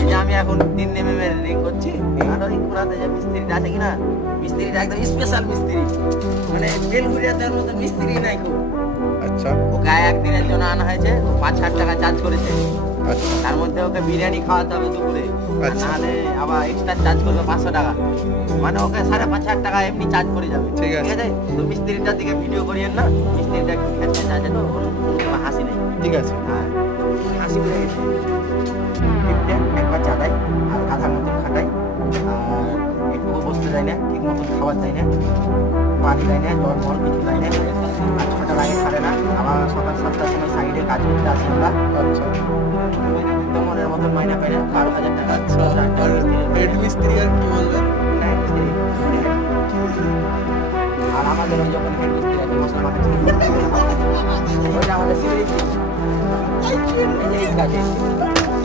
এই যে আমি এখন 3 mm এর রিং করছি, আর ওই পুরাতে যে মিস্ত্রিটা আছে কিনা, মিস্ত্রিটা একদম স্পেশাল মিস্ত্রি, মানে বেলঘুরিয়াতে মতো মিস্ত্রি নাই খুব। আচ্ছা ওকে একদিনের জন্য আনা হয়েছে, ও 5-6 টাকা চার্জ করেছে। আচ্ছা তার মধ্যে ওকে বিরিয়ানি খাওয়াতে হবে দুপুরে, আর আচ্ছা। নাহলে আবার এক্সট্রা চার্জ করবে 500 টাকা। মানে ওকে 5.5 টাকা এমনি চার্জ করে যাবে। ঠিক আছে। তো মিস্ত্রিটার দিকে ভিডিও করিয়েন না, মিস্ত্রিটা একটু খেতে চাচ্ছে, তো ওর মুখে হাসি নেই। ঠিক আছে। হ্যাঁ, হাসি করে গেছে। টিপটা একবার চাটাই আর আধার মতন খাটাই, আর একটুও বসতে দেয় না, ঠিক মতন খাবার দেয় না, পানি দেয় না, জল মল কিছু দেয় না। আর 6টার আগে ছাড়ে না, আবার সকাল 7টার সময় সাইডে কাজ করতে আসি আমরা। আচ্ছা তো মনের মতন মাইনা পাই না, 12,000 টাকা। আচ্ছা। আর হেড মিস্ত্রি আর কি বলবেন? হ্যাঁ, মিস্ত্রি। আর আমাদের ওই যখন হেড মিস্ত্রি আছে মশলা মাখাচ্ছে, ওইটা আমাদের সিভিল এই যে এই কাজে